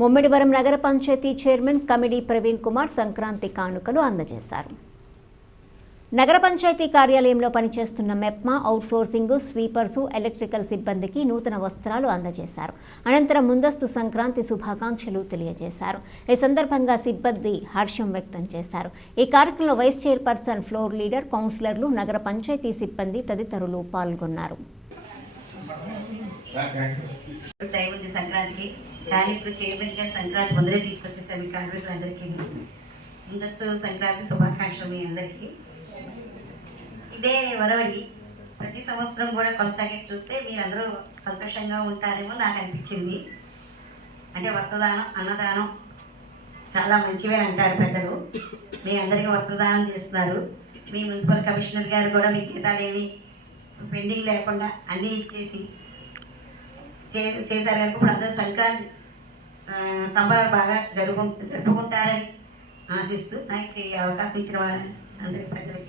ముమ్మిడివరం నగర పంచాయతీ చైర్మన్ కమిడి ప్రవీణ్ కుమార్ సంక్రాంతి కానుకలు అందజేశారు. నగర పంచాయతీ కార్యాలయంలో పనిచేస్తున్న మెప్మా అవుట్సోర్సింగ్ స్వీపర్స్ ఎలక్ట్రికల్ సిబ్బందికి నూతన వస్త్రాలు అందజేశారు. అనంతరం ముందస్తు సంక్రాంతి శుభాకాంక్షలు తెలియజేశారు. ఈ సందర్భంగా సిబ్బంది హర్షం వ్యక్తం చేశారు. ఈ కార్యక్రమంలో వైస్ చైర్పర్సన్, ఫ్లోర్ లీడర్, కౌన్సిలర్లు, నగర పంచాయతీ సిబ్బంది తదితరులు పాల్గొన్నారు. సంక్రాంతికి కానీ ఇప్పుడు చైర్మన్ గారు సంక్రాంతి ముందరే తీసుకొచ్చేసారు. మీ కార్మికులందరికీ ముందస్తు సంక్రాంతి శుభాకాంక్షలు మీ అందరికీ. ఇదే వరవడి ప్రతి సంవత్సరం కూడా కొనసాగే చూస్తే మీరందరూ సంతోషంగా ఉంటారేమో నాకు అనిపించింది. అంటే వస్త్రదానం, అన్నదానం చాలా మంచివే అంటారు పెద్దలు. మీ అందరికీ వస్త్రదానం చేస్తున్నారు. మీ మున్సిపల్ కమిషనర్ గారు కూడా మీ జీతాలేమి పెండింగ్ లేకుండా అన్నీ ఇచ్చేసి చేశారు కనుక ఇప్పుడు అందరూ సంక్రాంతి సంబరాలు బాగా జరుపుకుంటారని ఆశిస్తూ నాకు ఈ అవకాశం ఇచ్చిన వాళ్ళని అందరికీ పెద్దలకి